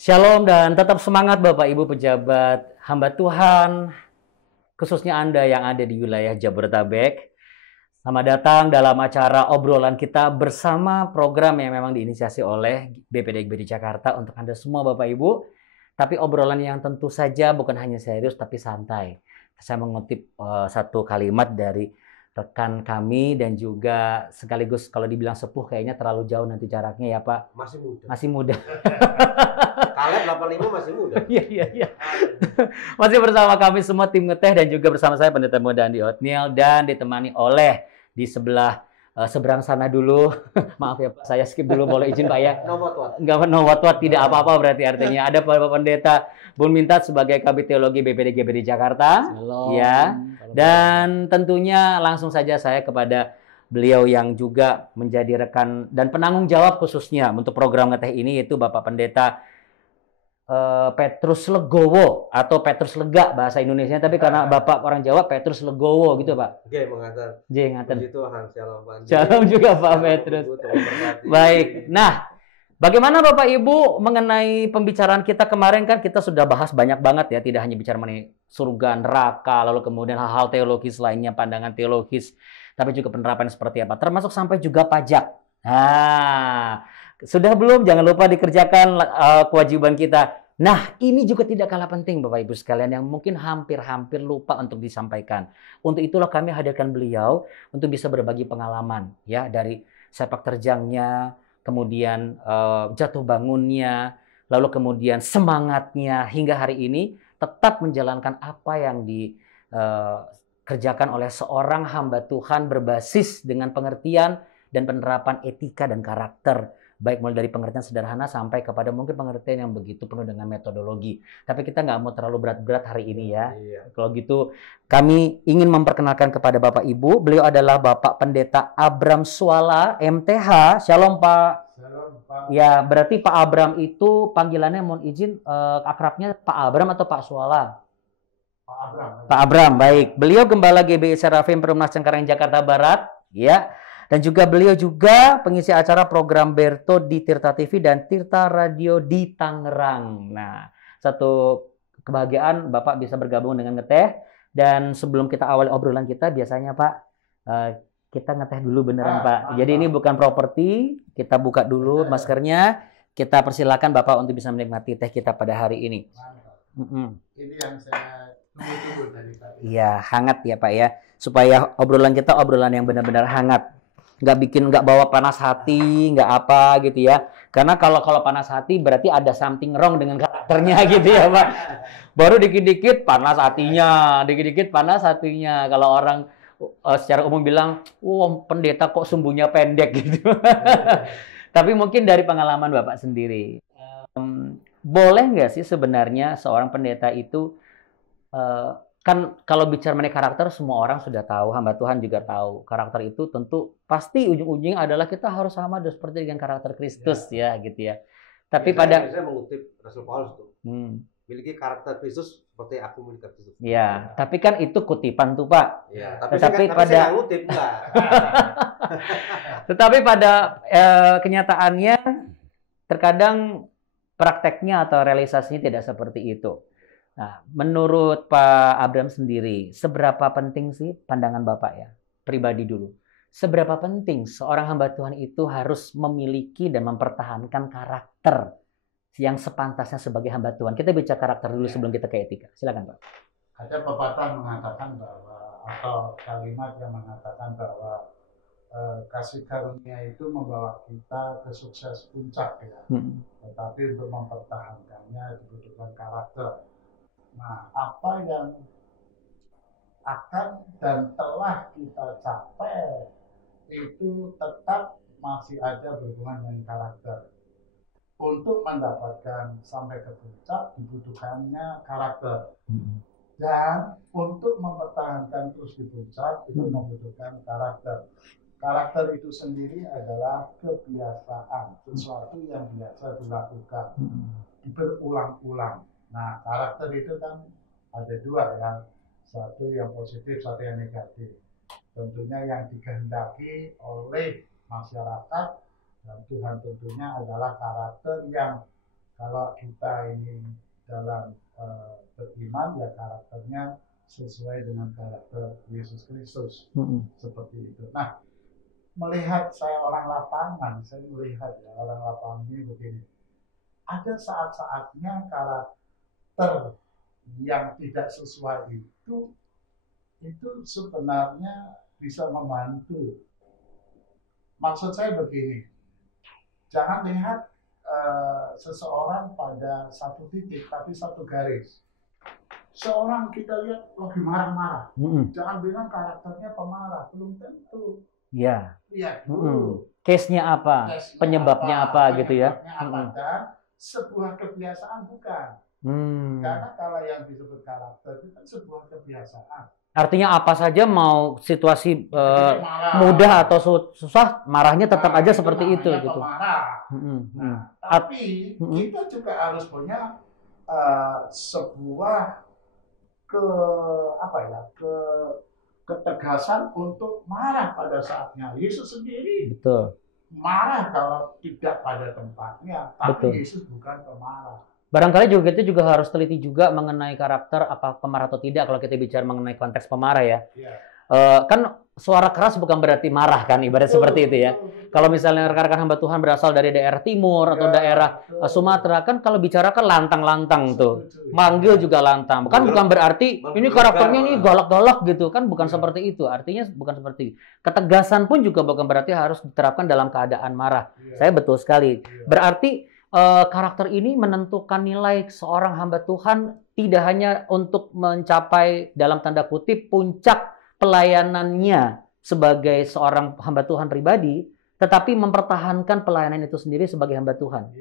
Shalom dan tetap semangat Bapak Ibu pejabat hamba Tuhan, khususnya Anda yang ada di wilayah Jabodetabek. Selamat datang dalam acara obrolan kita bersama program yang memang diinisiasi oleh BPD GBD Jakarta untuk Anda semua Bapak Ibu. Tapi obrolan yang tentu saja bukan hanya serius tapi santai. Saya mengutip satu kalimat dari rekan kami dan juga sekaligus kalau dibilang sepuh kayaknya terlalu jauh nanti jaraknya ya Pak. Masih muda. Masih muda. Kaleb 85 masih muda. Iya. Masih bersama kami semua tim ngeteh dan juga bersama saya Pendeta Muda Andi Otniel dan ditemani oleh di sebelah seberang sana dulu. Maaf ya Pak, saya skip dulu, boleh izin Pak ya. No what tidak apa-apa berarti artinya. Ada Bapak Pendeta Bun Mintat sebagai Kabid Teologi BPD GBD Jakarta. Halo. Ya. Dan tentunya langsung saja saya kepada beliau yang juga menjadi rekan dan penanggung jawab khususnya untuk program ngeteh ini yaitu Bapak Pendeta Petrus Legowo atau Petrus Lega bahasa Indonesia, tapi karena Bapak orang Jawa Petrus Legowo gitu Pak. Oke, mengatar. Ngaten. Puji Tuhan, shalom Pak. Shalom juga Pak Petrus. Baik. Nah, bagaimana Bapak Ibu mengenai pembicaraan kita kemarin kan kita sudah bahas banyak banget ya, tidak hanya bicara mengenai surga, neraka, lalu kemudian hal-hal teologis lainnya, pandangan teologis, tapi juga penerapan seperti apa, termasuk sampai juga pajak. Nah, sudah belum? Jangan lupa dikerjakan kewajiban kita. Nah, ini juga tidak kalah penting Bapak Ibu sekalian yang mungkin hampir-hampir lupa untuk disampaikan. Untuk itulah kami hadirkan beliau untuk bisa berbagi pengalaman ya dari sepak terjangnya, kemudian jatuh bangunnya, lalu kemudian semangatnya hingga hari ini tetap menjalankan apa yang dikerjakan oleh seorang hamba Tuhan berbasis dengan pengertian dan penerapan etika dan karakter. Baik mulai dari pengertian sederhana sampai kepada mungkin pengertian yang begitu penuh dengan metodologi. Tapi kita nggak mau terlalu berat-berat hari ini ya. Iya. Kalau gitu kami ingin memperkenalkan kepada Bapak Ibu. Beliau adalah Bapak Pendeta Abram Swala, MTH. Shalom Pak. Shalom Pak. Ya berarti Pak Abram itu panggilannya mohon izin akrabnya Pak Abram atau Pak Swala? Pak Abram. Pak Abram, baik. Beliau Gembala GBI Serafim Perumnas Cengkareng Jakarta Barat. Ya. Dan juga beliau juga pengisi acara program Berto di Tirta TV dan Tirta Radio di Tangerang. Nah, satu kebahagiaan Bapak bisa bergabung dengan ngeteh. Dan sebelum kita awali obrolan kita, biasanya Pak, kita ngeteh dulu beneran Pak. Jadi ini bukan properti, kita buka dulu maskernya. Kita persilakan Bapak untuk bisa menikmati teh kita pada hari ini. Ini yang saya tunggu-tunggu dari tadi. Iya, hangat ya Pak ya. Supaya obrolan kita obrolan yang benar-benar hangat. Nggak bawa panas hati, nggak apa gitu ya. Karena kalau panas hati berarti ada something wrong dengan karakternya gitu ya Pak. Baru dikit-dikit panas hatinya, dikit-dikit panas hatinya. Kalau orang secara umum bilang, pendeta kok sumbunya pendek gitu. Tapi mungkin dari pengalaman Bapak sendiri, boleh nggak sih sebenarnya seorang pendeta itu kan kalau bicara mengenai karakter semua orang sudah tahu, hamba Tuhan juga tahu. Karakter itu tentu pasti ujung-ujungnya adalah kita harus sama seperti dengan karakter Kristus ya gitu ya. Tapi saya mengutip Rasul Paulus tuh. Miliki karakter Kristus seperti aku memiliki Kristus. Ya, tapi kan itu kutipan tuh Pak. Ya, tapi pada saya ngutip enggak. Tetapi pada kenyataannya terkadang prakteknya atau realisasinya tidak seperti itu. Nah, menurut Pak Abram sendiri, seberapa penting sih pandangan Bapak ya, pribadi dulu, seberapa penting seorang hamba Tuhan itu harus memiliki dan mempertahankan karakter yang sepantasnya sebagai hamba Tuhan? Kita bicara karakter dulu sebelum kita ke etika. Silakan Pak. Ada pepatah mengatakan bahwa, atau kalimat yang mengatakan bahwa kasih karunia itu membawa kita ke sukses puncak ya. Tetapi untuk mempertahankannya dibutuhkan karakter. Nah, apa yang akan dan telah kita capai itu tetap masih ada berhubungan dengan karakter. Untuk mendapatkan sampai ke puncak dibutuhkannya karakter. Dan untuk mempertahankan terus di puncak itu membutuhkan karakter. Karakter itu sendiri adalah kebiasaan, sesuatu yang biasa dilakukan, berulang-ulang. Nah, karakter itu kan ada dua ya, satu yang positif, satu yang negatif. Tentunya yang dikehendaki oleh masyarakat dan Tuhan tentunya adalah karakter yang Kalau kita ini dalam beriman, ya karakternya sesuai dengan karakter Yesus Kristus. Seperti itu. Nah, melihat saya orang lapangan, saya melihat ya orang lapangan ini begini. Ada saat-saatnya karakter yang tidak sesuai itu sebenarnya bisa membantu. Maksud saya begini, jangan lihat seseorang pada satu titik, tapi satu garis. Seorang kita lihat lagi marah-marah, jangan bilang karakternya pemarah, belum tentu. Ya. Lihat dulu. Case-nya apa? Penyebabnya apa gitu ya? Dan sebuah kebiasaan bukan. Karena kalau yang disebut karakter itu kan sebuah kebiasaan. Artinya apa saja mau situasi mudah atau susah, marahnya tetap aja seperti itu gitu. Nah, tapi kita juga harus punya sebuah ketegasan untuk marah pada saatnya. Yesus sendiri marah kalau tidak pada tempatnya, tapi Yesus bukan pemarah. Barangkali juga kita juga harus teliti juga mengenai karakter apa pemarah atau tidak kalau kita bicara mengenai konteks pemarah ya. Kan suara keras bukan berarti marah kan, ibarat seperti itu ya. Kalau misalnya rekan-rekan hamba Tuhan berasal dari daerah timur atau daerah Sumatera, kan kalau bicara kan lantang-lantang tuh. Manggil juga lantang. Bukan berarti ini karakternya ini galak-galak gitu kan, bukan seperti itu. Artinya bukan seperti itu. Ketegasan pun juga bukan berarti harus diterapkan dalam keadaan marah. Saya betul sekali. Berarti karakter ini menentukan nilai seorang hamba Tuhan tidak hanya untuk mencapai dalam tanda kutip puncak pelayanannya sebagai seorang hamba Tuhan pribadi, tetapi mempertahankan pelayanan itu sendiri sebagai hamba Tuhan.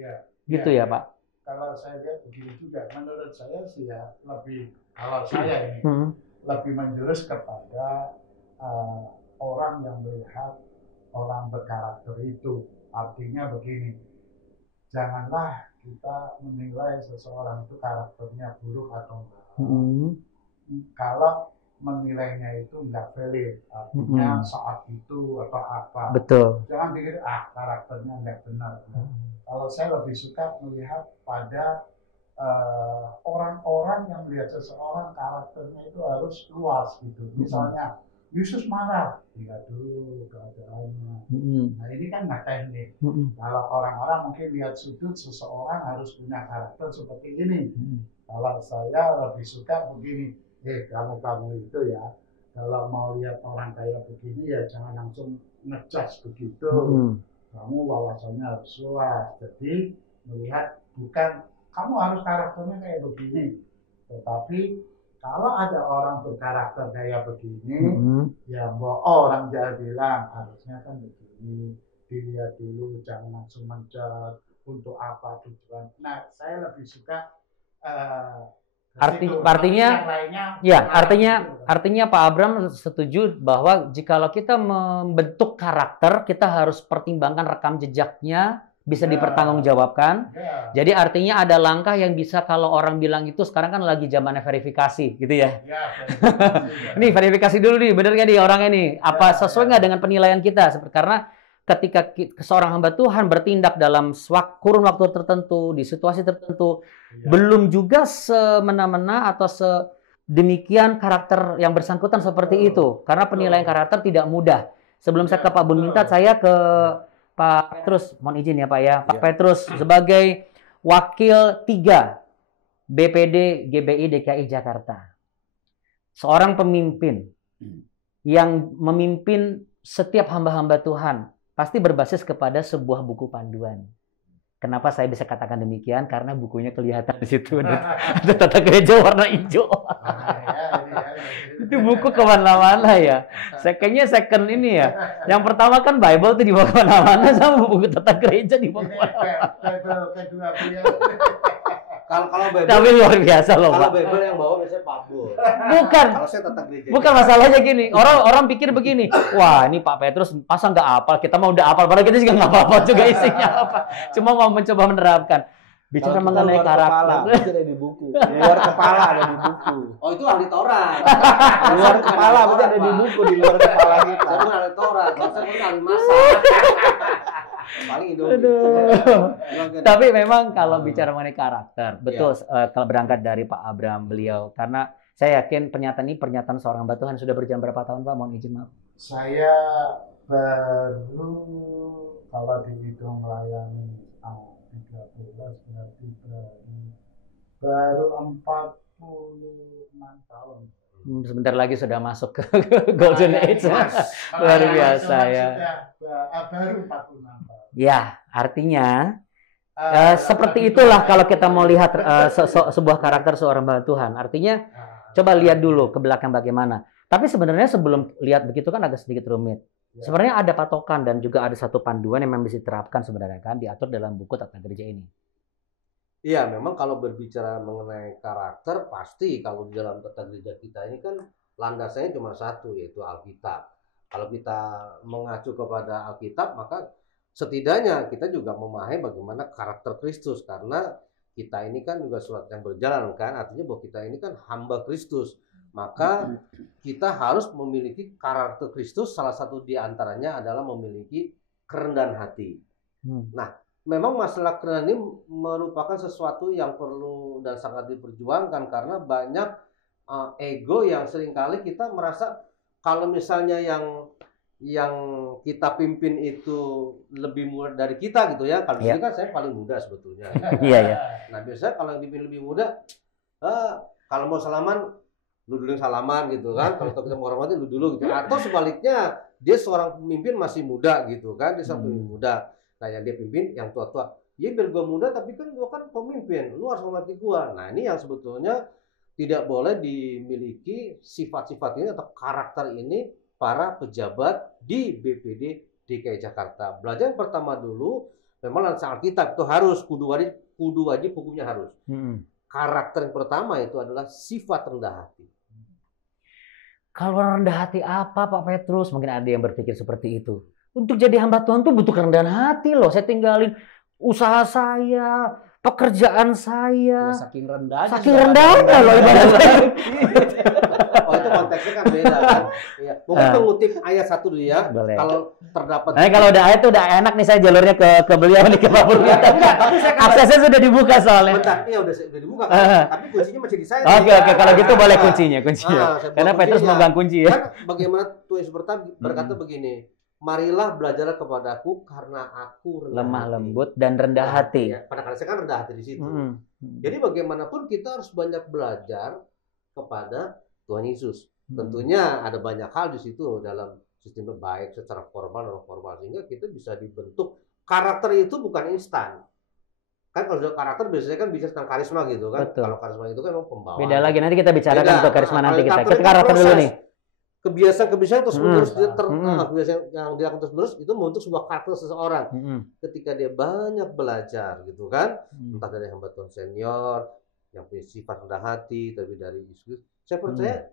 Gitu ya, Pak? Kalau saya lihat begini juga, menurut saya sih ya lebih, kalau saya ini lebih menjurus kepada orang yang melihat orang berkarakter itu. Artinya begini, janganlah kita menilai seseorang itu karakternya buruk atau enggak. Kalau menilainya itu enggak valid, artinya saat itu atau apa. Betul. Jangan pikir karakternya enggak benar. Kalau saya lebih suka melihat pada orang-orang yang melihat seseorang karakternya itu harus luas gitu. Misalnya Yesus marah, lihat dulu keadaannya. Nah ini kan nggak teknik. Kalau orang-orang mungkin lihat sudut seseorang harus punya karakter seperti ini. Kalau saya lebih suka begini, kamu itu ya, kalau mau lihat orang kayak begini ya jangan langsung ngejudge begitu. Kamu wawasannya harus luas. Jadi melihat bukan kamu harus karakternya kayak begini, tetapi kalau ada orang berkarakter kayak begini, ya orang jangan bilang harusnya kan begini, dilihat dulu, jangan langsung menjudge untuk apa tujuan. Nah, saya lebih suka artinya Pak Abram setuju bahwa jikalau kita membentuk karakter, kita harus pertimbangkan rekam jejaknya, bisa dipertanggungjawabkan. Jadi artinya ada langkah yang bisa kalau orang bilang itu sekarang kan lagi zamannya verifikasi gitu ya. Nih verifikasi dulu nih, bener nggak nih orangnya nih? Apa sesuai nggak dengan penilaian kita? Karena ketika seorang hamba Tuhan bertindak dalam kurun waktu tertentu, di situasi tertentu, belum juga semena-mena atau sedemikian karakter yang bersangkutan seperti itu. Karena penilaian karakter tidak mudah. Sebelum saya ke Pak Bun Mintat, saya ke Pak Petrus, mohon izin ya Pak ya. Pak Petrus sebagai Wakil 3 BPD GBI DKI Jakarta. Seorang pemimpin yang memimpin setiap hamba-hamba Tuhan pasti berbasis kepada sebuah buku panduan. Kenapa saya bisa katakan demikian? Karena bukunya kelihatan di situ. Ada tata gereja warna hijau. Itu buku kemana-mana ya. Kayaknya second ini ya. Yang pertama kan Bible itu dibawa kemana-mana, sama buku tata gereja dibawa kemana-mana. Kalau Bible, tapi luar biasa loh Pak. Kalau Bible yang bawa biasanya Pak Bur. Bukan. Kalau saya tata gereja. Bukan masalahnya gini. Orang pikir begini. Wah ini Pak Petrus masa nggak hafal? Kita mau udah hafal. Padahal kita juga nggak hafal juga isinya apa. Cuma mau mencoba menerapkan. Bicara mengenai karakter. Itu ada di buku. Luar kepala ada di buku. Oh itu ahli Taurat. Luar kepala berarti ada di buku, di luar kepala kita. Saya pun ahli Taurat. Saya pun ahli masak. Paling Indomie. Tapi memang kalau bicara mengenai karakter, betul kalau berangkat dari Pak Abraham beliau, karena saya yakin pernyataan ini pernyataan seorang hamba Tuhan. Sudah berjalan berapa tahun Pak? Mohon izin maaf. Saya baru kalau dihitung melayani 13 berarti baru 46 tahun. Sebentar lagi sudah masuk ke Golden Age. Luar biasa ya. Baru 46 tahun. Ya, artinya seperti itulah kalau kita mau lihat sebuah karakter seorang hamba Tuhan. Artinya coba lihat dulu ke belakang bagaimana. Tapi sebenarnya sebelum lihat begitu kan agak sedikit rumit. Sebenarnya ada patokan dan juga ada satu panduan yang memang bisa diterapkan sebenarnya kan diatur dalam buku tata gereja ini. Iya, memang kalau berbicara mengenai karakter, pasti kalau di dalam tata gereja kita ini kan landasannya cuma satu, yaitu Alkitab. Kalau kita mengacu kepada Alkitab, maka setidaknya kita juga memahami bagaimana karakter Kristus. Karena kita ini kan juga surat yang berjalan kan, artinya bahwa kita ini kan hamba Kristus. Maka kita harus memiliki karakter Kristus, salah satu di antaranya adalah memiliki kerendahan hati. Nah, memang masalah kerendahan ini merupakan sesuatu yang perlu dan sangat diperjuangkan karena banyak ego yang seringkali kita merasa kalau misalnya yang kita pimpin itu lebih muda dari kita gitu ya. Kalau di sini kan saya paling muda sebetulnya. Iya. Nah, biasanya kalau yang dipimpin lebih muda, kalau mau salaman lu dulu yang salaman gitu kan. Kalau kita mau hormati lu dulu gitu. Atau sebaliknya, dia seorang pemimpin masih muda gitu kan, dia seorang pemimpin muda. Nah, yang dia pimpin yang tua-tua. Ya biar gue muda tapi kan gue kan pemimpin, lu harus hormati gue. Nah, ini yang sebetulnya tidak boleh dimiliki sifat-sifat ini atau karakter ini para pejabat di BPD DKI Jakarta. Belajar yang pertama dulu, memang landasan Alkitab itu harus kudu wajib hukumnya harus. Karakter yang pertama itu adalah sifat rendah hati. Kalau rendah hati apa Pak Petrus? Mungkin ada yang berpikir seperti itu. Untuk jadi hamba Tuhan tuh butuh kerendahan hati loh. Saya tinggalin usaha saya, pekerjaan saya. Saking rendahnya. Saking rendahnya loh ibaratnya. Oh, itu konteksnya kan beda kan. Ya. Mungkin mengutip ayat 1 dulu ya. Boleh. Kalau terdapat. Nah, kalau udah ayat tuh udah enak nih saya jalurnya ke beliau nih ke Pak Purwita. Aksesnya sudah dibuka soalnya. Bentar, iya udah dibuka kan. Tapi kuncinya masih di saya. Oke, kalau gitu boleh kuncinya. Karena Petrus megang kunci ya. Kan bagaimana Tuhan Yesus berkata begini. Marilah belajarlah kepadaku karena aku lemah lembut dan rendah hati. Ya, pada kali saya kan rendah hati di situ. Jadi bagaimanapun kita harus banyak belajar kepada Tuhan Yesus. Tentunya ada banyak hal di situ dalam sistem baik secara formal dan non formal sehingga kita bisa dibentuk. Karakter itu bukan instan. Kan kalau sudah karakter biasanya kan bisa tentang karisma gitu kan. Betul. Kalau karisma itu kan memang pembawa. Beda lagi nanti kita bicarakan untuk karisma nanti kita. Kita karakter dulu nih. Kebiasaan terus menerus kebiasaan yang dilakukan terus menerus itu membentuk sebuah karakter seseorang. Ketika dia banyak belajar gitu kan, entah dari hamba Tuhan senior yang punya sifat rendah hati, tapi dari Yesus, saya percaya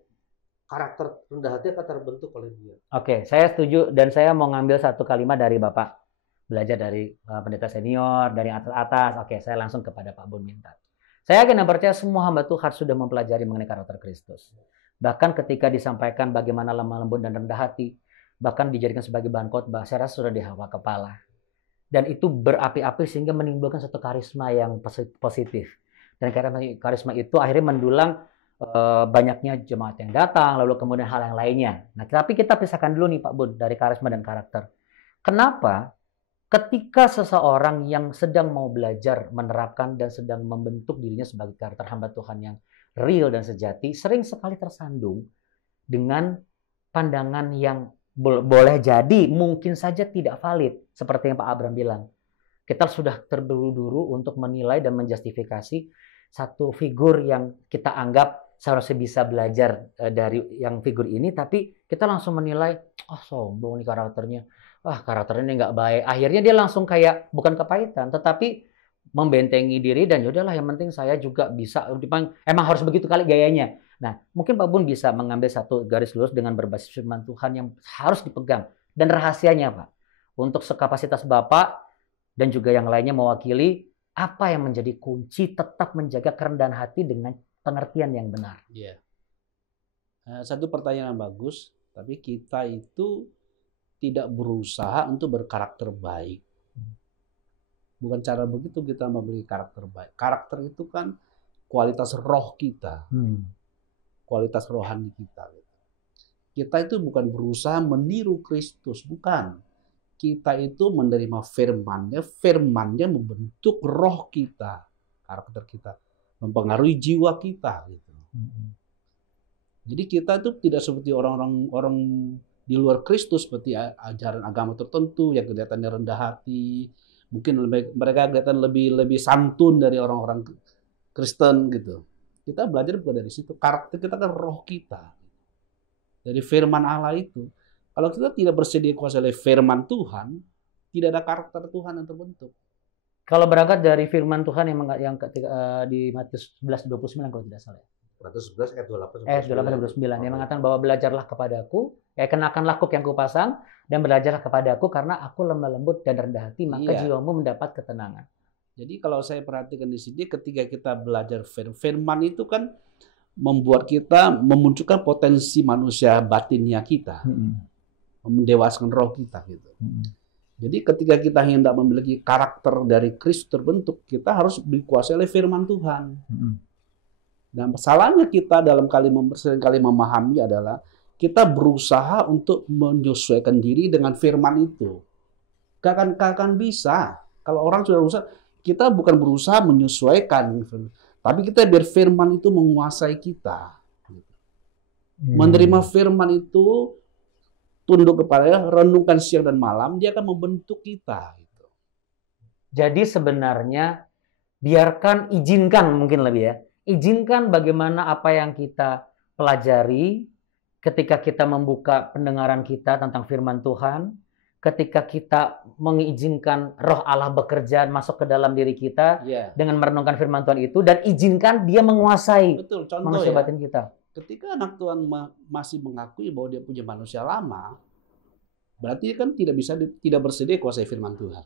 karakter rendah hati akan terbentuk oleh dia. Oke, saya setuju dan saya mau ngambil satu kalimat dari Bapak. Belajar dari pendeta senior, dari atas. Oke, saya langsung kepada Pak Bun minta. Saya yakin dan percaya semua hamba Tuhan sudah mempelajari mengenai karakter Kristus. Bahkan ketika disampaikan bagaimana lemah lembut dan rendah hati, bahkan dijadikan sebagai bahan khotbah, saya rasa sudah dihafal kepala. Dan itu berapi-api sehingga menimbulkan satu karisma yang positif. Dan karisma itu akhirnya mendulang banyaknya jemaat yang datang, lalu kemudian hal yang lainnya. Nah, tapi kita pisahkan dulu nih Pak Bun dari karisma dan karakter. Kenapa ketika seseorang yang sedang mau belajar, menerapkan dan sedang membentuk dirinya sebagai karakter hamba Tuhan yang real dan sejati, sering sekali tersandung dengan pandangan yang boleh jadi mungkin saja tidak valid, seperti yang Pak Abraham bilang. Kita sudah terburu-buru untuk menilai dan menjustifikasi satu figur yang kita anggap seharusnya bisa belajar dari yang figur ini, tapi kita langsung menilai, sombong nih karakternya, karakternya ini nggak baik. Akhirnya dia langsung kayak bukan kepahitan, tetapi membentengi diri dan yaudahlah yang penting saya juga bisa, emang harus begitu kali gayanya. Nah, mungkin Pak Bun bisa mengambil satu garis lurus dengan berbasis firman Tuhan yang harus dipegang dan rahasianya Pak, untuk sekapasitas Bapak dan juga yang lainnya mewakili apa yang menjadi kunci tetap menjaga kerendahan hati dengan pengertian yang benar. Iya. Satu pertanyaan bagus, tapi kita itu tidak berusaha untuk berkarakter baik. Bukan cara begitu kita membeli karakter baik. Karakter itu kan kualitas roh kita, kualitas rohani kita. Kita itu bukan berusaha meniru Kristus, bukan. Kita itu menerima firman-Nya, firman-Nya membentuk roh kita, karakter kita, mempengaruhi jiwa kita. Gitu. Jadi kita itu tidak seperti orang di luar Kristus, seperti ajaran agama tertentu yang kelihatannya rendah hati. Mungkin mereka kelihatan lebih santun dari orang-orang Kristen gitu. Kita belajar bukan dari situ. Karakter kita kan roh kita. Dari firman Allah itu. Kalau kita tidak bersedia kuasa oleh firman Tuhan, tidak ada karakter Tuhan yang terbentuk. Kalau berangkat dari firman Tuhan yang ketika di Matius 11:29 kalau tidak salah. Matius 11 ayat 28 Ayat 28-29 yang mengatakan bahwa belajarlah kepadaku, kenakanlah kuk yang kupasang dan belajarlah kepadaku karena aku lemah lembut dan rendah hati, maka jiwamu mendapat ketenangan. Jadi kalau saya perhatikan di sini ketika kita belajar firman itu kan membuat kita memunculkan potensi manusia batinnya kita. Mendewaskan roh kita gitu. Jadi ketika kita hendak memiliki karakter dari Kristus terbentuk, kita harus dikuasai oleh firman Tuhan. Dan masalahnya kita dalam seringkali memahami adalah kita berusaha untuk menyesuaikan diri dengan firman itu. Gak akan bisa. Kalau orang sudah berusaha, kita bukan berusaha menyesuaikan, tapi kita biar firman itu menguasai kita. Menerima firman itu, tunduk kepadanya, renungkan siang dan malam, dia akan membentuk kita. Jadi sebenarnya izinkan mungkin lebih ya. Izinkan bagaimana apa yang kita pelajari ketika kita membuka pendengaran kita tentang firman Tuhan, ketika kita mengizinkan roh Allah bekerja masuk ke dalam diri kita dengan merenungkan firman Tuhan itu, dan izinkan dia menguasai manusia batin kita. Ketika anak Tuhan masih mengakui bahwa dia punya manusia lama, berarti kan tidak bersedia kuasai firman Tuhan.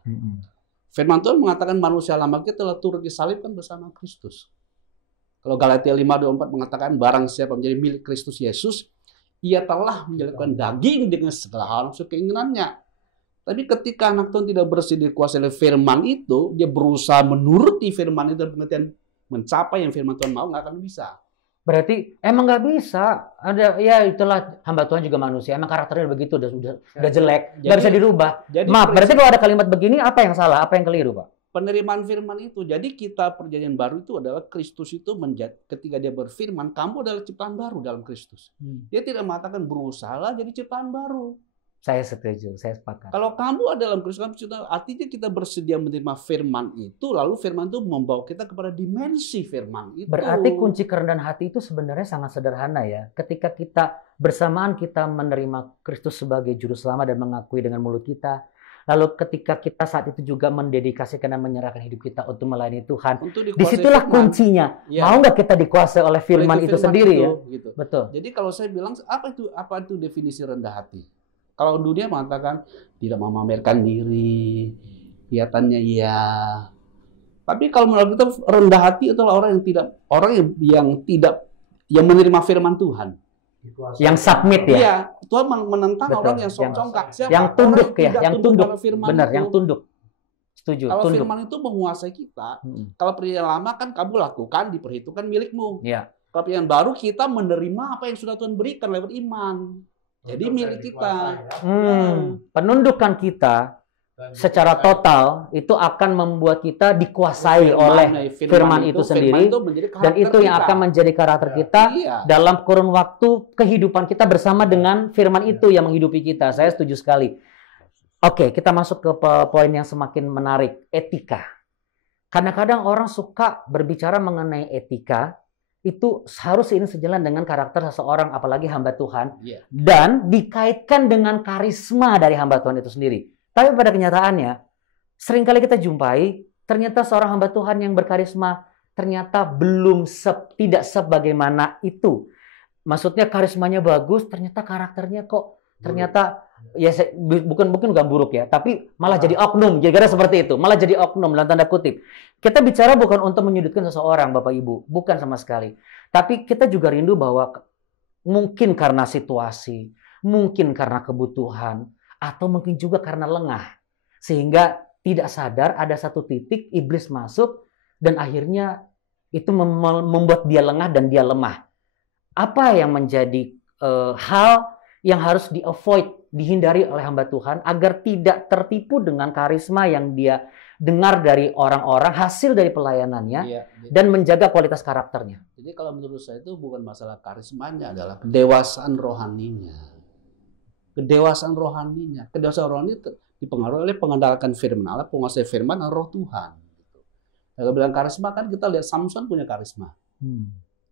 Firman Tuhan mengatakan manusia lama kita telah turut disalibkan bersama Kristus. Kalau Galatia 5:24 mengatakan barang siapa menjadi milik Kristus Yesus, ia telah menyalibkan daging dengan segala hal nafsu keinginannya. Tapi ketika anak Tuhan tidak bersedia kuasai oleh firman itu, dia berusaha menuruti firman itu dan pengertian mencapai yang firman Tuhan mau, nggak akan bisa. Berarti emang nggak bisa. Itulah hamba Tuhan juga manusia. Emang karakternya begitu, udah jelek, nggak bisa dirubah. Maaf, berarti kalau ada kalimat begini, apa yang salah, apa yang keliru, Pak? Penerimaan firman itu. Jadi kita perjanjian baru itu adalah Kristus itu ketika dia berfirman, kamu adalah ciptaan baru dalam Kristus. Dia tidak mengatakan berusahalah jadi ciptaan baru. Saya setuju, saya sepakat. Kalau kamu adalah dalam Kristus, artinya kita bersedia menerima firman itu, lalu firman itu membawa kita kepada dimensi firman itu. Berarti kunci kerendahan hati itu sebenarnya sangat sederhana ya. Ketika kita bersamaan kita menerima Kristus sebagai juru selamat dan mengakui dengan mulut kita, lalu ketika kita saat itu juga mendedikasikan dan menyerahkan hidup kita untuk melayani Tuhan, disitulah firman. Kuncinya. Ya. Mau nggak kita dikuasai oleh firman itu sendiri itu, ya? Gitu. Betul. Jadi kalau saya bilang apa itu definisi rendah hati? Kalau dunia mengatakan tidak memamerkan diri, kelihatannya iya. Tapi kalau menurut kita rendah hati adalah orang yang menerima firman Tuhan. Yang submit ya. Iya, Tuhan menentang orang yang congkak. Yang tunduk ya, yang tunduk. Benar, yang tunduk. Setuju. Kalau firman itu menguasai kita, kalau perjanjian lama kan kamu lakukan, diperhitungkan milikmu. Iya. Kalau perjanjian baru kita menerima apa yang sudah Tuhan berikan lewat iman. Jadi milik kita. Penundukan kita secara total itu akan membuat kita dikuasai oleh firman itu sendiri, dan itu yang akan menjadi karakter kita dalam kurun waktu kehidupan kita bersama dengan firman itu yang menghidupi kita. Saya setuju sekali. Oke, kita masuk ke poin yang semakin menarik, etika. Kadang-kadang orang suka berbicara mengenai etika, itu harus ini sejalan dengan karakter seseorang, apalagi hamba Tuhan, dan dikaitkan dengan karisma dari hamba Tuhan itu sendiri. Tapi pada kenyataannya, seringkali kita jumpai, ternyata seorang hamba Tuhan yang berkarisma, ternyata tidak sebagaimana itu. Maksudnya karismanya bagus, ternyata karakternya kok, ternyata, ya bukan buruk ya, tapi malah jadi oknum, kira-kira seperti itu. Malah jadi oknum, dalam tanda kutip. Kita bicara bukan untuk menyudutkan seseorang, Bapak Ibu. Bukan sama sekali. Tapi kita juga rindu bahwa mungkin karena situasi, mungkin karena kebutuhan, atau mungkin juga karena lengah. Sehingga tidak sadar ada satu titik iblis masuk dan akhirnya itu membuat dia lengah dan dia lemah. Apa yang menjadi hal yang harus di-avoid, dihindari oleh hamba Tuhan agar tidak tertipu dengan karisma yang dia dengar dari orang-orang, hasil dari pelayanannya, dan menjaga kualitas karakternya? Jadi kalau menurut saya itu bukan masalah karismanya, adalah kedewasaan rohaninya. Kedewasaan rohani dipengaruhi oleh pengandalkan firman Allah, penguasai firman dan roh Tuhan. Kalau bilang karisma kan kita lihat Samson punya karisma.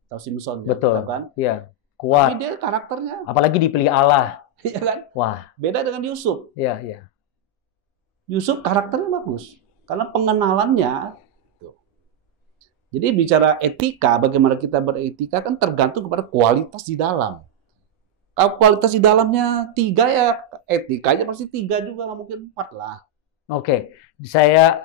Tahu Samson ya? Betul. Kan? Iya. Kuat. Tapi dia karakternya. Apalagi dipilih Allah. Iya kan? Wah. Beda dengan Yusuf. Iya, iya. Yusuf karakternya bagus. Karena pengenalannya. Jadi bicara etika, bagaimana kita beretika kan tergantung kepada kualitas di dalam. Kalau kualitas di dalamnya 3 ya etikanya pasti 3 juga, nggak mungkin 4 lah. Oke, saya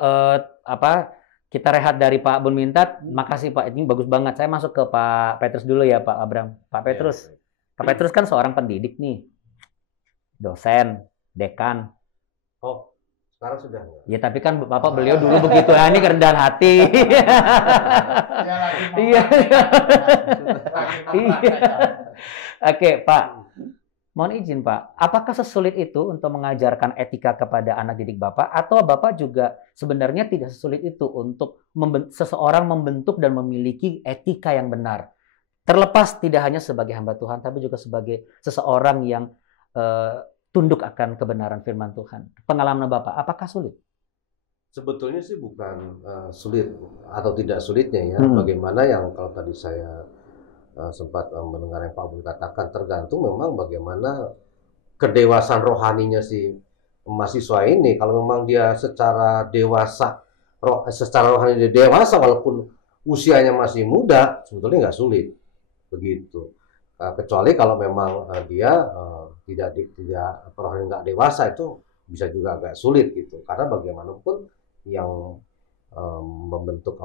kita rehat dari Pak Bun Mintat. Makasih Pak, ini bagus banget. Saya masuk ke Pak Petrus dulu ya Pak Abram. Pak Petrus, Pak Petrus kan seorang pendidik nih, dosen, dekan. Oh, sekarang sudah. Ya tapi kan Bapak beliau dulu begitu, ini kerendahan hati. Iya. Oke Pak. Mohon izin Pak, apakah sesulit itu untuk mengajarkan etika kepada anak didik Bapak, atau Bapak juga sebenarnya tidak sesulit itu untuk seseorang membentuk dan memiliki etika yang benar? Terlepas tidak hanya sebagai hamba Tuhan, tapi juga sebagai seseorang yang tunduk akan kebenaran firman Tuhan. Pengalaman Bapak, apakah sulit? Sebetulnya sih bukan sulit atau tidak sulitnya ya. Bagaimana yang kalau tadi saya sempat mendengar yang Pak Bun katakan, tergantung memang bagaimana kedewasaan rohaninya si mahasiswa ini. Kalau memang dia secara dewasa, secara rohani dia dewasa walaupun usianya masih muda, sebetulnya nggak sulit begitu. Kecuali kalau memang dia tidak rohani nggak dewasa, itu bisa juga agak sulit gitu. Karena bagaimanapun yang membentuk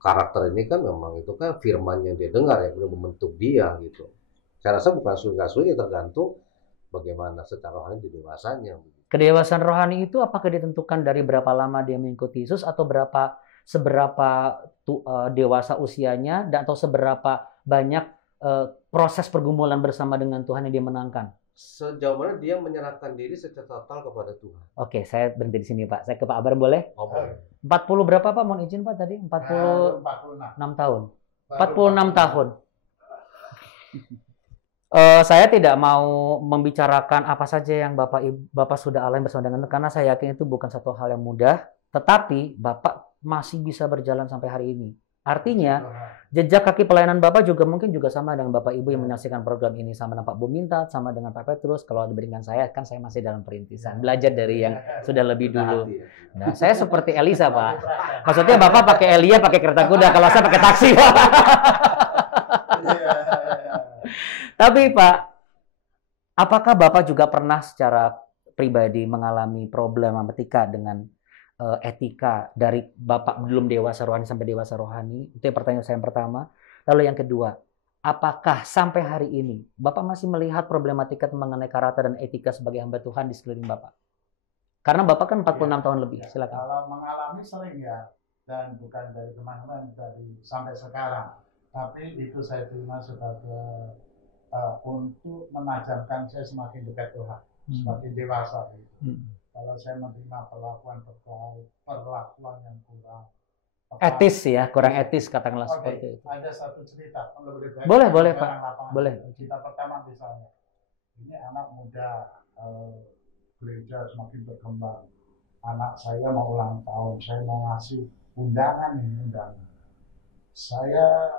karakter ini kan memang itu kan firman yang dia dengar yang membentuk dia gitu. Saya rasa bukan sulit, tergantung bagaimana secara rohani di dewasanya. Kedewasaan rohani itu apakah ditentukan dari berapa lama dia mengikuti Yesus, atau seberapa dewasa usianya, dan atau seberapa banyak proses pergumulan bersama dengan Tuhan yang dia menangkan? Sejauh mana dia menyerahkan diri secara total kepada Tuhan. Oke, saya berhenti di sini Pak. Saya ke Pak Abram boleh? Oh, boleh. 40 berapa Pak? Mohon izin Pak tadi. 46 tahun. 46 tahun. Saya tidak mau membicarakan apa saja yang Bapak sudah alami bersama dengan, karena saya yakin itu bukan satu hal yang mudah. Tetapi Bapak masih bisa berjalan sampai hari ini. Artinya, jejak kaki pelayanan Bapak juga mungkin juga sama dengan Bapak Ibu yang menyaksikan program ini, sama dengan Pak Bun Mintat, sama dengan Pak Petrus. Kalau dibandingkan saya, kan saya masih dalam perintisan. Belajar dari yang sudah lebih dulu. Nah, saya seperti Elisa, Pak. Maksudnya Bapak pakai Elia, pakai kereta kuda. Kalau saya pakai taksi, Pak. Tapi Pak, apakah Bapak juga pernah secara pribadi mengalami problematika dengan etika dari Bapak belum dewasa rohani sampai dewasa rohani? Itu yang pertanyaan saya yang pertama. Lalu yang kedua, apakah sampai hari ini Bapak masih melihat problematika mengenai karakter dan etika sebagai hamba Tuhan di sekeliling Bapak? Karena Bapak kan 46 tahun lebih. Silakan. Kalau mengalami sering ya, dan bukan dari kemana-mana, dari sampai sekarang. Tapi itu saya terima sebagai untuk menajamkan saya semakin dekat Tuhan, semakin dewasa. Gitu. Kalau saya menerima perlakuan yang kurang etis ya, kurang etis katakanlah seperti itu. Ada satu cerita, boleh Pak, boleh. Cerita pertama misalnya, ini anak muda, gereja semakin berkembang. Anak saya mau ulang tahun, saya mau ngasih undangan. Saya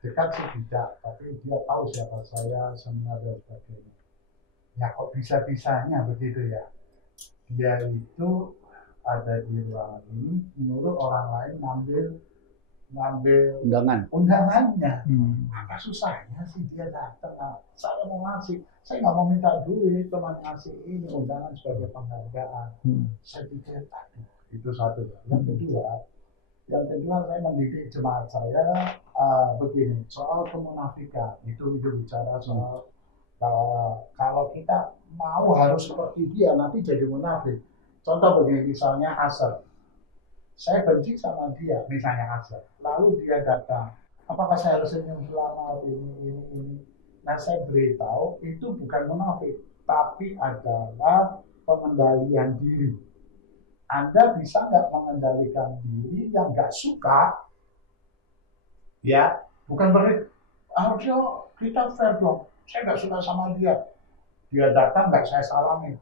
dekat sih tidak, tapi dia tahu siapa saya, seminar dan sebagainya. Ya kok bisa-bisanya begitu ya? Dia itu ada di ruangan ini, menurut orang lain ngambil undangannya. Apa susahnya sih dia datang? Saya mau ngasih, saya nggak mau minta duit, cuma ngasih ini undangan sebagai penghargaan. Saya pikir tadi itu satu. Yang kedua saya mendidik jemaat saya begini, soal kemunafikan. Itu bicara soal kalau kita mau harus seperti dia, nanti jadi munafik. Contoh begini, misalnya Hasan. Saya benci sama dia, misalnya Hasan. Lalu dia datang, apakah saya harus senyum selamat ini? Nah, saya beritahu itu bukan munafik, tapi adalah pengendalian diri. Anda bisa nggak mengendalikan diri yang nggak suka, ya, bukan berarti harusnya kita fair dong. Saya nggak suka sama dia. Dia datang nggak saya salamin.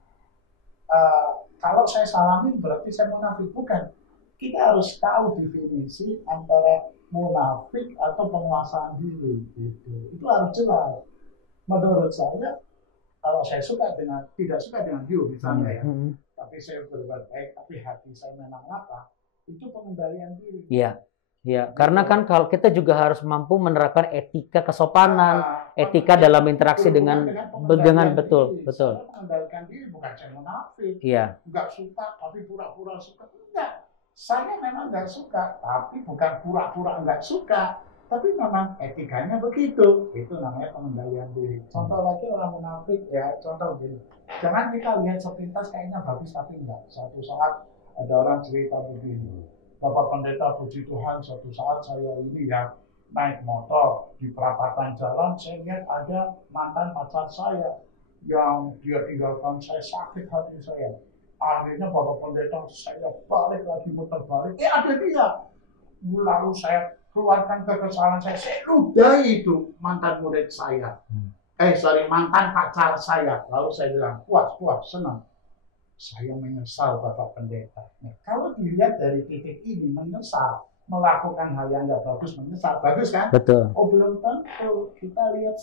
Kalau saya salamin berarti saya munafik, bukan. Kita harus tahu definisi antara munafik atau penguasaan diri. Gitu. Itu harus jelas. Menurut saya, kalau saya tidak suka dengan you misalnya ya, tapi saya berbuat baik, tapi hati saya memang lapar, itu pengendalian diri. Iya, iya. Karena kan kalau kita juga harus mampu menerapkan etika kesopanan, etika dalam interaksi dengan betul. Saya mengendalikan diri, bukan saya munafik. Iya. Nggak suka, tapi pura-pura suka. Enggak. Saya memang nggak suka, tapi bukan pura-pura nggak suka. Tapi memang etikanya begitu. Itu namanya pengendalian diri. Contoh lagi orang munafik ya, contoh gini. Jangan kita lihat sepintas kayaknya bagus tapi enggak. Suatu saat ada orang cerita begini. Bapak Pendeta, puji Tuhan, suatu saat saya ini ya naik motor di perapatan jalan, saya lihat ada mantan pacar saya yang dia tinggalkan saya, sakit hati saya. Akhirnya Bapak Pendeta, saya balik lagi muter balik. Ada dia. Lalu saya keluarkan kekesalan saya ludahi itu mantan murid saya. Mantan pacar saya. Lalu saya bilang, puas, senang. Saya menyesal Bapak Pendeta. Nah, kalau dilihat dari titik ini, menyesal, melakukan hal yang nggak bagus, menyesal. Bagus kan? Betul. Oh, belum tentu. Kita lihat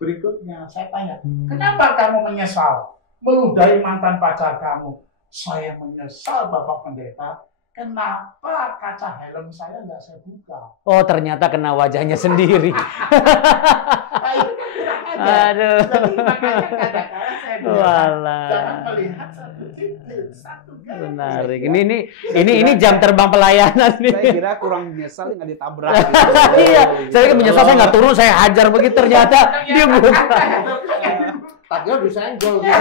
berikutnya. Saya tanya, kenapa kamu menyesal? Meludahi mantan pacar kamu. Saya menyesal Bapak Pendeta. Kenapa kaca helm saya nggak saya buka? Oh, ternyata kena wajahnya sendiri. Nah, itu kan kurang ajar. Aduh. Jadi makanya kadang-kadang saya bilang, jangan melihat satu titik, satu garis. Menarik. Ini jam terbang pelayanan nih. Saya kira kurang menyesal nggak ditabrak. Iya, saya menyesal saya nggak turun, saya hajar begitu ternyata dia buka. Taknya disenggol gitu.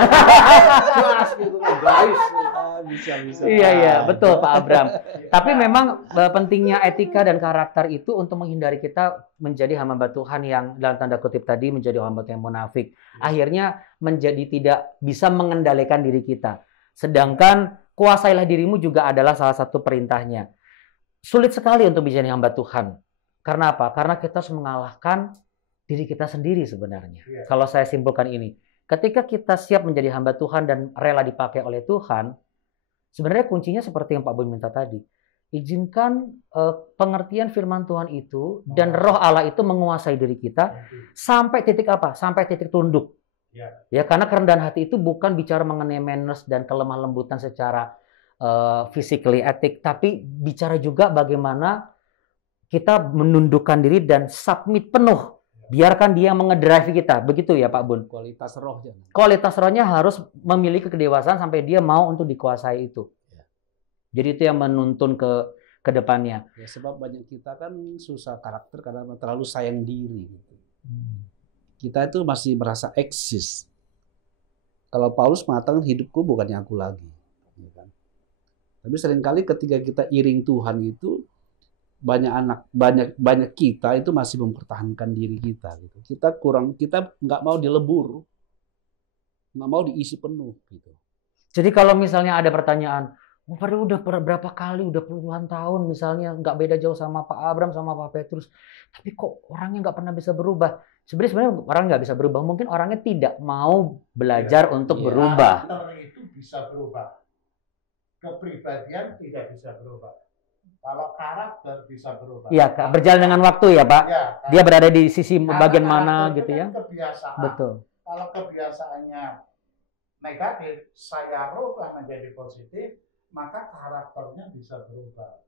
Jelas gitu, guys. Bisa. Iya, betul Pak Abram. Tapi memang pentingnya etika dan karakter itu untuk menghindari kita menjadi hamba Tuhan yang dalam tanda kutip tadi menjadi hamba yang munafik. Akhirnya menjadi tidak bisa mengendalikan diri kita. Sedangkan kuasailah dirimu juga adalah salah satu perintahnya. Sulit sekali untuk menjadi hamba Tuhan. Karena apa? Karena kita harus mengalahkan diri kita sendiri sebenarnya. Kalau saya simpulkan ini. Ketika kita siap menjadi hamba Tuhan dan rela dipakai oleh Tuhan, sebenarnya kuncinya seperti yang Pak Bun minta tadi. Izinkan pengertian firman Tuhan itu dan roh Allah itu menguasai diri kita sampai titik apa? Sampai titik tunduk. Ya, karena kerendahan hati itu bukan bicara mengenai manners dan kelemah lembutan secara physically, etik, tapi bicara juga bagaimana kita menundukkan diri dan submit penuh. Biarkan dia mengedrive kita, begitu ya Pak Bun? Kualitas rohnya. Kualitas rohnya harus memiliki kedewasaan sampai dia mau untuk dikuasai itu. Jadi itu yang menuntun ke depannya. Ya, sebab banyak kita kan susah karakter karena terlalu sayang diri. Gitu. Kita itu masih merasa eksis. Kalau Paulus mengatakan hidupku bukannya aku lagi. Ya kan? Tapi seringkali ketika kita iring Tuhan itu, banyak kita itu masih mempertahankan diri kita gitu. Kita nggak mau dilebur, nggak mau diisi penuh gitu. Jadi kalau misalnya ada pertanyaan, padahal udah berapa kali, udah puluhan tahun misalnya nggak beda jauh sama Pak Abram sama Pak Petrus, tapi kok orangnya nggak pernah bisa berubah. Sebenarnya orang nggak bisa berubah, mungkin orangnya tidak mau belajar untuk berubah. Karakter itu bisa berubah, kepribadian tidak bisa berubah. Kalau karakter bisa berubah. Iya, berjalan dengan waktu ya Pak. Ya, dia berada di sisi bagian mana gitu ya. Kebiasaan. Betul. Kalau kebiasaannya negatif, saya rubah menjadi positif, maka karakternya bisa berubah.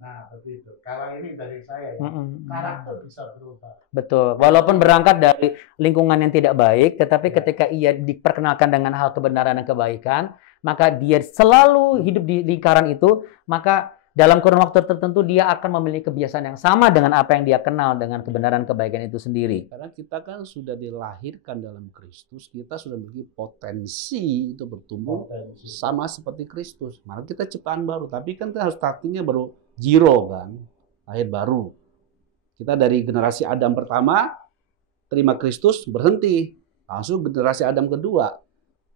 Nah, begitu. Kalau ini dari saya ya, karakter bisa berubah. Betul. Walaupun berangkat dari lingkungan yang tidak baik, tetapi ketika ia diperkenalkan dengan hal kebenaran dan kebaikan, maka dia selalu hidup di lingkaran itu, maka dalam kurun waktu tertentu dia akan memiliki kebiasaan yang sama dengan apa yang dia kenal dengan kebenaran kebaikan itu sendiri. Karena kita kan sudah dilahirkan dalam Kristus, kita sudah memiliki potensi itu bertumbuh sama seperti Kristus. Maka kita ciptaan baru, tapi kan kita harus startingnya baru zero kan, lahir baru. Kita dari generasi Adam pertama terima Kristus berhenti, langsung generasi Adam kedua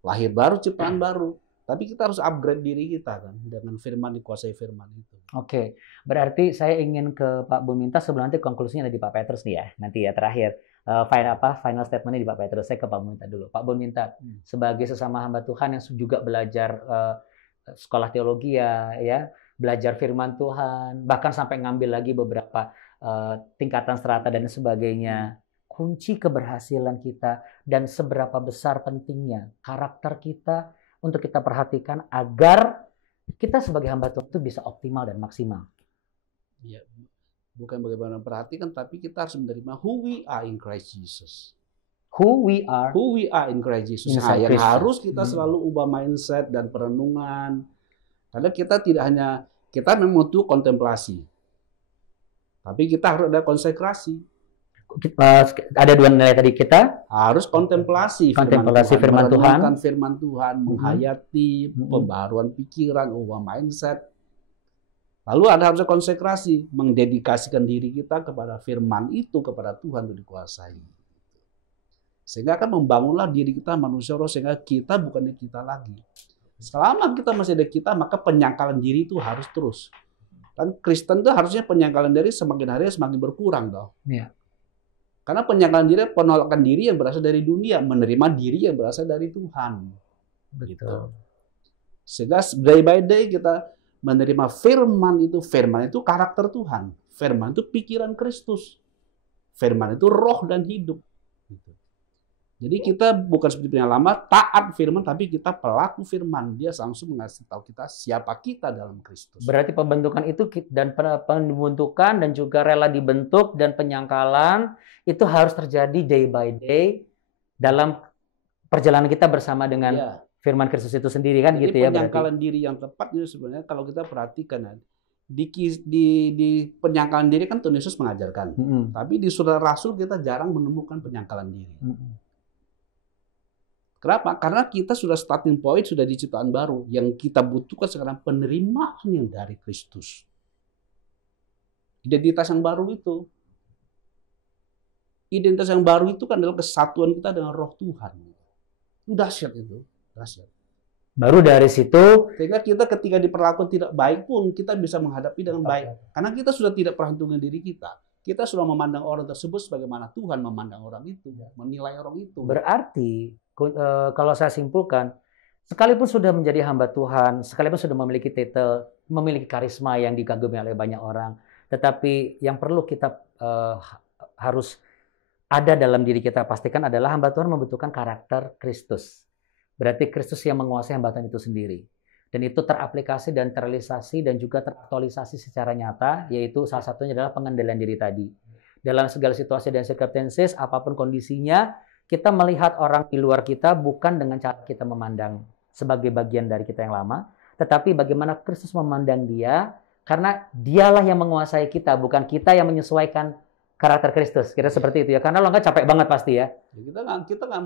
lahir baru, ciptaan baru. Tapi kita harus upgrade diri kita kan dengan firman, dikuasai firman itu. Oke, berarti saya ingin ke Pak Buminta sebelum nanti konklusinya ada di Pak Petrus nih ya. Nanti ya terakhir final statementnya di Pak Petrus. Saya ke Pak Buminta dulu. Pak Buminta sebagai sesama hamba Tuhan yang juga belajar sekolah teologi ya, belajar firman Tuhan, bahkan sampai ngambil lagi beberapa tingkatan strata dan sebagainya. Kunci keberhasilan kita dan seberapa besar pentingnya karakter kita untuk kita perhatikan agar kita sebagai hamba Tuhan itu bisa optimal dan maksimal. Ya, bukan bagaimana perhatikan, tapi kita harus menerima who we are in Christ Jesus. Who we are in Christ Jesus. Nah, yang harus kita selalu ubah mindset dan perenungan. Karena kita tidak hanya, kita memang butuh kontemplasi. Tapi kita harus ada konsekrasi. Ada dua nilai tadi, kita harus kontemplasi firman Tuhan, menghayati pembaharuan pikiran, ubah mindset. Lalu harus konsekrasi, mendedikasikan diri kita kepada firman itu, kepada Tuhan untuk dikuasai. Sehingga akan membangunlah diri kita manusia roh, sehingga kita bukannya kita lagi. Selama kita masih ada kita, maka penyangkalan diri itu harus terus. Kan Kristen itu harusnya penyangkalan diri semakin hari semakin berkurang dong. Iya. Karena penyangkalan diri, penolakan diri yang berasal dari dunia, menerima diri yang berasal dari Tuhan. Betul. Gitu. Sehingga day by day kita menerima firman itu karakter Tuhan. Firman itu pikiran Kristus. Firman itu roh dan hidup. Gitu. Jadi kita bukan seperti yang lama, taat firman, tapi kita pelaku firman. Dia langsung mengasih tahu kita siapa kita dalam Kristus. Berarti pembentukan itu dan pembentukan dan juga rela dibentuk dan penyangkalan itu harus terjadi day by day dalam perjalanan kita bersama dengan firman Kristus itu sendiri kan. Jadi gitu ya. Penyangkalan diri yang tepat itu sebenarnya kalau kita perhatikan di penyangkalan diri kan Tuhan Yesus mengajarkan. Tapi di surat Rasul kita jarang menemukan penyangkalan diri. Kenapa? Karena kita sudah starting point, sudah di ciptaan baru. Yang kita butuhkan sekarang penerimaan yang dari Kristus. Identitas yang baru itu. Identitas yang baru itu kan adalah kesatuan kita dengan roh Tuhan. Itu dahsyat itu. Dahsyat. Baru dari situ. Sehingga kita ketika diperlakukan tidak baik pun kita bisa menghadapi dengan baik. Karena kita sudah tidak perhitungkan diri kita. Kita sudah memandang orang tersebut sebagaimana Tuhan memandang orang itu. Menilai orang itu. Berarti kalau saya simpulkan, sekalipun sudah menjadi hamba Tuhan, sekalipun sudah memiliki titel, memiliki karisma yang dikagumi oleh banyak orang, tetapi yang perlu kita harus ada dalam diri kita pastikan adalah hamba Tuhan membutuhkan karakter Kristus. Berarti Kristus yang menguasai hamba Tuhan itu sendiri. Dan itu teraplikasi dan terrealisasi dan juga teraktualisasi secara nyata, yaitu salah satunya adalah pengendalian diri tadi. Dalam segala situasi dan circumstances, apapun kondisinya, kita melihat orang di luar kita bukan dengan cara kita memandang sebagai bagian dari kita yang lama, tetapi bagaimana Kristus memandang dia, karena dialah yang menguasai kita, bukan kita yang menyesuaikan karakter Kristus. Kira seperti itu ya, karena lo nggak capek banget pasti ya. Kita nggak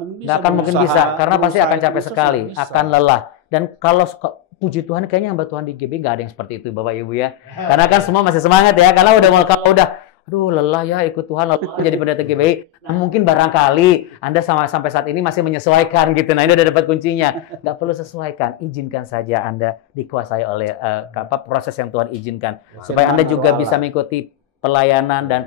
mungkin bisa, karena pasti akan capek sekali, akan lelah. Dan kalau puji Tuhan, kayaknya hamba Tuhan di GB nggak ada yang seperti itu, Bapak Ibu ya. Karena kan semua masih semangat ya, karena udah aduh lelah ya ikut Tuhan, lelah jadi pendeta GBI. Nah, mungkin barangkali Anda sampai saat ini masih menyesuaikan gitu. Nah, ini udah dapat kuncinya. Nggak perlu sesuaikan, izinkan saja Anda dikuasai oleh proses yang Tuhan izinkan. Supaya Anda juga bisa mengikuti pelayanan dan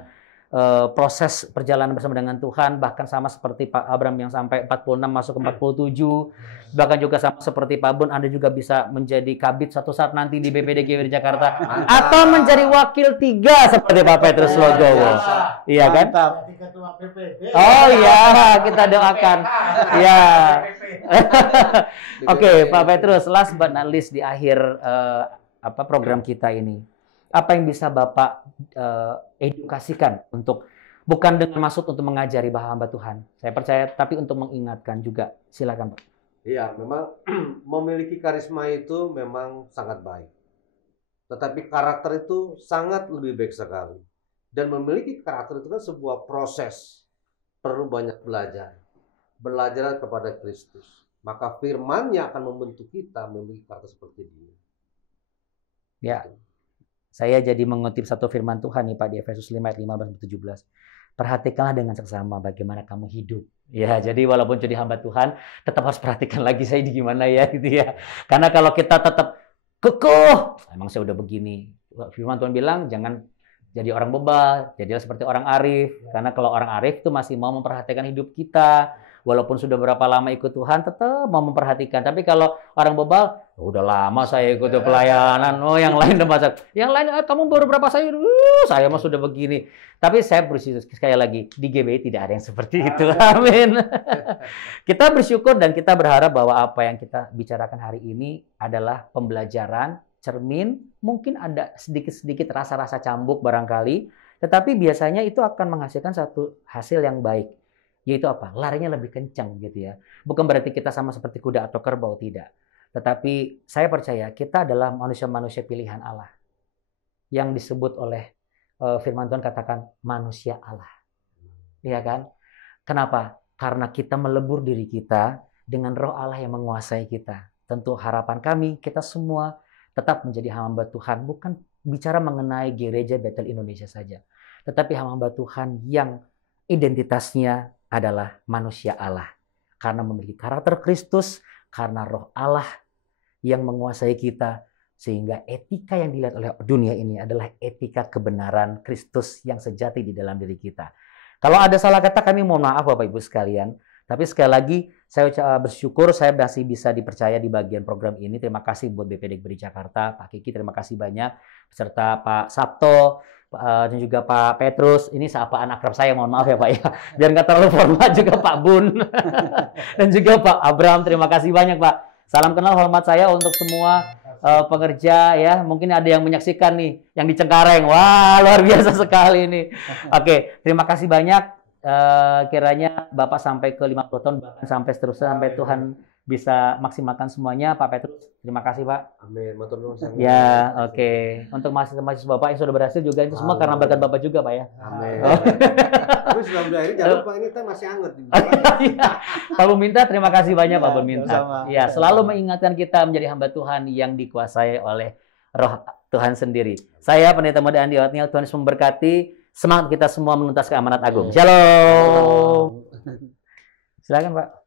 proses perjalanan bersama dengan Tuhan, bahkan sama seperti Pak Abram yang sampai 46 masuk ke 47, bahkan juga sama seperti Pak Bun, Anda juga bisa menjadi kabit suatu saat nanti di BPD GWI Jakarta, atau menjadi wakil 3 seperti Pak Petrus Logowo. Iya kan? Oh iya, kita doakan. Ya. Oke, Pak Petrus, last but not least di akhir program kita ini. Apa yang bisa Bapak edukasikan untuk, bukan dengan maksud untuk mengajari bahwa hamba Tuhan, saya percaya, tapi untuk mengingatkan juga. Silakan Pak. Iya, memang memiliki karisma itu memang sangat baik. Tetapi karakter itu sangat lebih baik sekali. Dan memiliki karakter itu kan sebuah proses. Perlu banyak belajar. Belajar kepada Kristus. Maka firman-Nya akan membentuk kita memiliki karakter seperti dia. Ya. Saya jadi mengutip satu firman Tuhan nih Pak di Efesus 5 ayat 15-17. Perhatikanlah dengan seksama bagaimana kamu hidup. Ya, jadi walaupun jadi hamba Tuhan, tetap harus perhatikan lagi saya di gimana ya gitu ya. Karena kalau kita tetap kekeh, emang saya udah begini. Firman Tuhan bilang jangan jadi orang bebal, jadilah seperti orang arif. Karena kalau orang arif itu masih mau memperhatikan hidup kita. Walaupun sudah berapa lama ikut Tuhan, tetap mau memperhatikan. Tapi kalau orang bebal, udah lama saya ikut pelayanan. Oh, yang lain udah masak. Yang lain, kamu baru berapa sayur? Saya mah sudah begini. Tapi saya bersyukur sekali lagi, di GBI tidak ada yang seperti itu. Amin. Kita bersyukur dan kita berharap bahwa apa yang kita bicarakan hari ini adalah pembelajaran, cermin. Mungkin ada sedikit-sedikit rasa-rasa cambuk barangkali. Tetapi biasanya itu akan menghasilkan satu hasil yang baik. Yaitu apa? Larinya lebih kencang gitu ya. Bukan berarti kita sama seperti kuda atau kerbau, tidak. Tetapi saya percaya kita adalah manusia-manusia pilihan Allah. Yang disebut oleh firman Tuhan katakan manusia Allah. Iya kan? Kenapa? Karena kita melebur diri kita dengan roh Allah yang menguasai kita. Tentu harapan kami, kita semua tetap menjadi hamba Tuhan. Bukan bicara mengenai gereja Bethel Indonesia saja. Tetapi hamba Tuhan yang identitasnya adalah manusia Allah. Karena memiliki karakter Kristus, karena roh Allah yang menguasai kita, sehingga etika yang dilihat oleh dunia ini adalah etika kebenaran Kristus yang sejati di dalam diri kita. Kalau ada salah kata kami mohon maaf Bapak Ibu sekalian. Tapi sekali lagi saya bersyukur saya masih bisa dipercaya di bagian program ini. Terima kasih buat BPD Beri Jakarta, Pak Kiki terima kasih banyak. Beserta Pak Sabto, dan juga Pak Petrus, ini sapaan akrab saya, mohon maaf ya Pak ya, biar nggak terlalu formal juga Pak Bun, dan juga Pak Abraham, terima kasih banyak Pak. Salam kenal hormat saya untuk semua pekerja ya, mungkin ada yang menyaksikan nih, yang di Cengkareng, wah luar biasa sekali ini. Oke, terima kasih banyak, kiranya Bapak sampai ke 50 tahun, bahkan sampai seterusnya, sampai Tuhan bisa maksimalkan semuanya. Pak Petrus, terima kasih Pak. Amin. Matur nuwun. Ya, oke. Untuk mahasiswa Bapak yang sudah berhasil juga itu semua karena berkat Bapak juga Pak ya. Amin. Tapi sebelum berakhir jangan lupa ini teh masih hangat. Pak Buminta, terima kasih banyak Pak Buminta. sama. Ya, selalu mengingatkan kita menjadi hamba Tuhan yang dikuasai oleh Roh Tuhan sendiri. Saya Pendeta Muda Andi Otniel, Tuhan Yesus memberkati. Semangat kita semua menuntaskan amanat agung. Shalom. Silakan Pak.